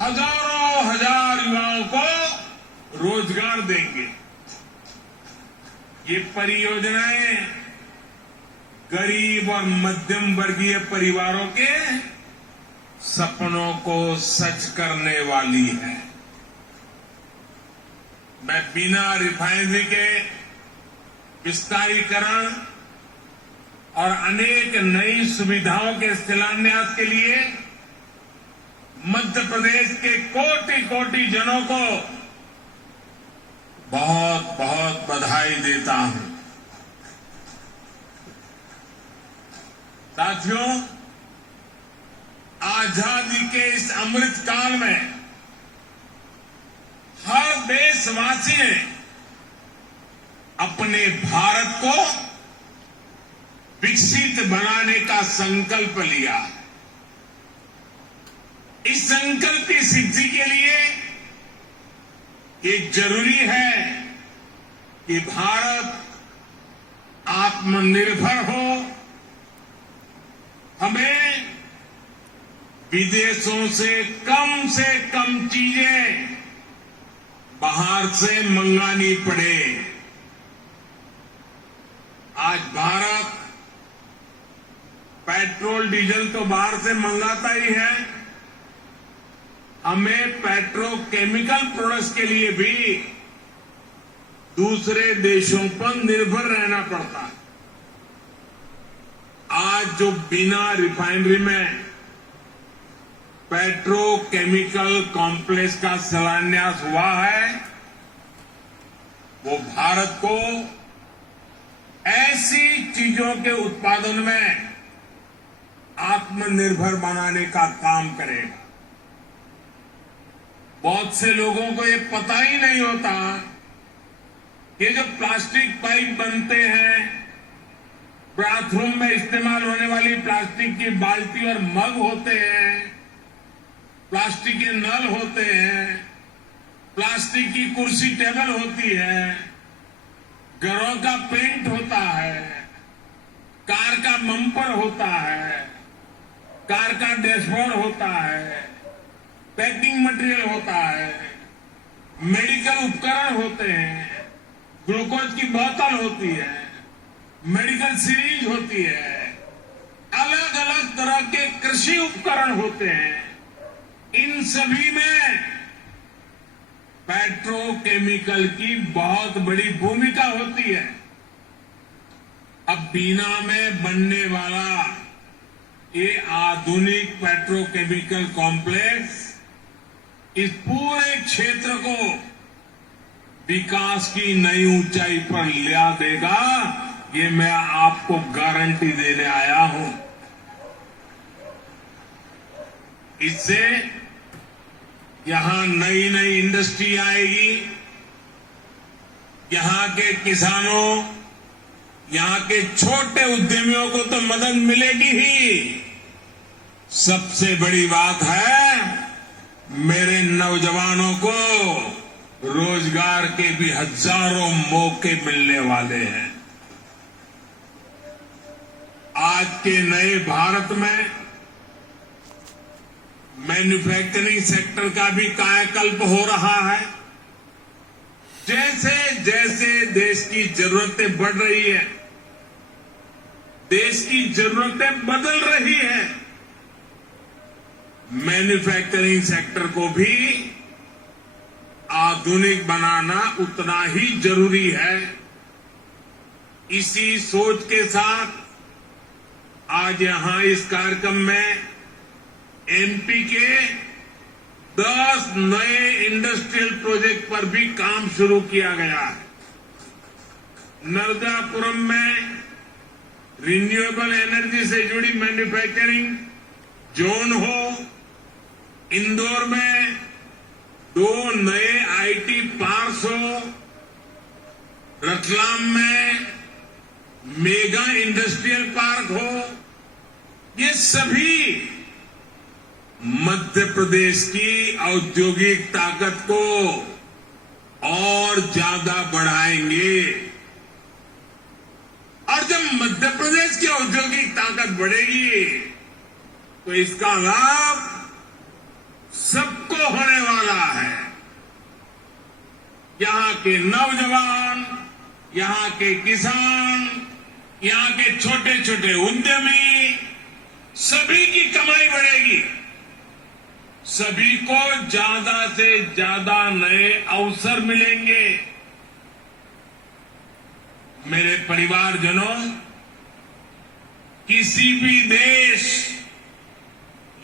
हजारों हजार युवाओं को रोजगार देंगे। ये परियोजनाएं गरीब और मध्यम वर्गीय परिवारों के सपनों को सच करने वाली है। मैं बिना रिफाइनरी के विस्तारीकरण और अनेक नई सुविधाओं के शिलान्यास के लिए मध्य प्रदेश के कोटि कोटि जनों को बहुत बहुत बधाई देता हूं। साथियों, आजादी के इस अमृत काल में हर देशवासी ने अपने भारत को विकसित बनाने का संकल्प लिया। इस संकल्प की सिद्धि के लिए ये जरूरी है कि भारत आत्मनिर्भर हो। हमें विदेशों से कम चीजें बाहर से मंगानी पड़े। आज भारत पेट्रोल डीजल तो बाहर से मंगाता ही है, हमें पेट्रोकेमिकल प्रोडक्ट्स के लिए भी दूसरे देशों पर निर्भर रहना पड़ता है। आज जो बिना रिफाइनरी में पेट्रोकेमिकल कॉम्प्लेक्स का शिलान्यास हुआ है, वो भारत को ऐसी चीजों के उत्पादन में आत्मनिर्भर बनाने का काम करेगा। बहुत से लोगों को ये पता ही नहीं होता, ये जो प्लास्टिक पाइप बनते हैं, बाथरूम में इस्तेमाल होने वाली प्लास्टिक की बाल्टी और मग होते हैं, प्लास्टिक के नल होते हैं, प्लास्टिक की कुर्सी टेबल होती है, घरों का पेंट होता है, कार का बम्पर होता है, कार का डैशबोर्ड होता है, पैकिंग मटेरियल होता है, मेडिकल उपकरण होते हैं, ग्लूकोज की बोतल होती है, मेडिकल सीरीज होती है, अलग अलग तरह के कृषि उपकरण होते हैं। इन सभी में पेट्रोकेमिकल की बहुत बड़ी भूमिका होती है। अब बीना में बनने वाला ये आधुनिक पेट्रोकेमिकल कॉम्प्लेक्स इस पूरे क्षेत्र को विकास की नई ऊंचाई पर ले देगा, ये मैं आपको गारंटी देने आया हूं। इससे यहां नई नई इंडस्ट्री आएगी, यहां के किसानों, यहां के छोटे उद्यमियों को तो मदद मिलेगी ही। सबसे बड़ी बात है, मेरे नौजवानों को रोजगार के भी हजारों मौके मिलने वाले हैं। आज के नए भारत में मैन्युफैक्चरिंग सेक्टर का भी कायाकल्प हो रहा है। जैसे जैसे देश की जरूरतें बढ़ रही है, देश की जरूरतें बदल रही है, मैन्युफैक्चरिंग सेक्टर को भी आधुनिक बनाना उतना ही जरूरी है। इसी सोच के साथ आज यहां इस कार्यक्रम में एमपी के 10 नए इंडस्ट्रियल प्रोजेक्ट पर भी काम शुरू किया गया है। नर्मदापुरम में रिन्यूएबल एनर्जी से जुड़ी मैन्युफैक्चरिंग जोन हो, इंदौर में 2 नए आईटी पार्क्स हो, रतलाम में मेगा इंडस्ट्रियल पार्क हो, ये सभी मध्य प्रदेश की औद्योगिक ताकत को और ज्यादा बढ़ाएंगे। और जब मध्य प्रदेश की औद्योगिक ताकत बढ़ेगी तो इसका लाभ सबको वाला है। यहां के नौजवान, यहां के किसान, यहां के छोटे छोटे उद्यमी, सभी की कमाई बढ़ेगी। सभी को ज्यादा से ज्यादा नए अवसर मिलेंगे। मेरे परिवारजनों, किसी भी देश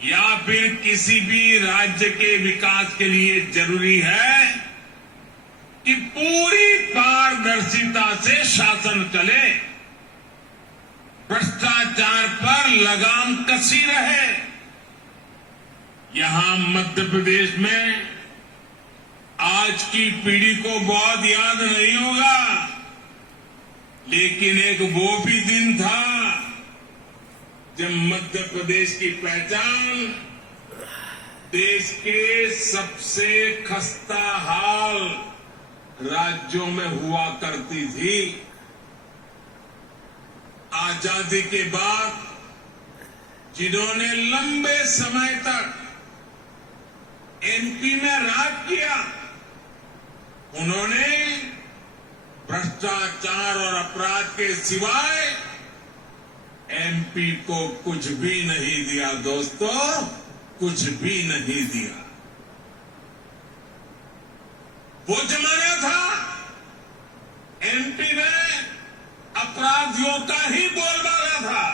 या फिर किसी भी राज्य के विकास के लिए जरूरी है कि पूरी पारदर्शिता से शासन चले, भ्रष्टाचार पर लगाम कसी रहे। यहां मध्य प्रदेश में आज की पीढ़ी को बहुत याद नहीं होगा, लेकिन एक वो भी दिन था जब मध्य प्रदेश की पहचान देश के सबसे खस्ता हाल राज्यों में हुआ करती थी। आजादी के बाद जिन्होंने लंबे समय तक एमपी में राज किया, उन्होंने भ्रष्टाचार और अपराध के सिवाय एमपी को कुछ भी नहीं दिया। दोस्तों, कुछ भी नहीं दिया। वो जमाना था एमपी में अपराधियों का ही बोलबाला था।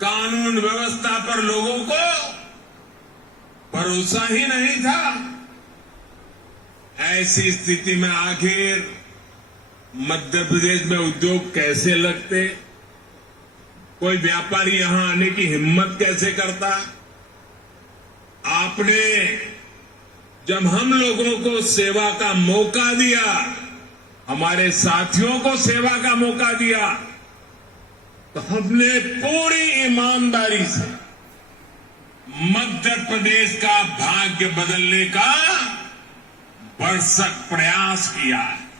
कानून व्यवस्था पर लोगों को भरोसा ही नहीं था। ऐसी स्थिति में आखिर मध्य प्रदेश में उद्योग कैसे लगते? कोई व्यापारी यहां आने की हिम्मत कैसे करता? आपने जब हम लोगों को सेवा का मौका दिया, हमारे साथियों को सेवा का मौका दिया, तो हमने पूरी ईमानदारी से मध्य प्रदेश का भाग्य बदलने का भरसक प्रयास किया है।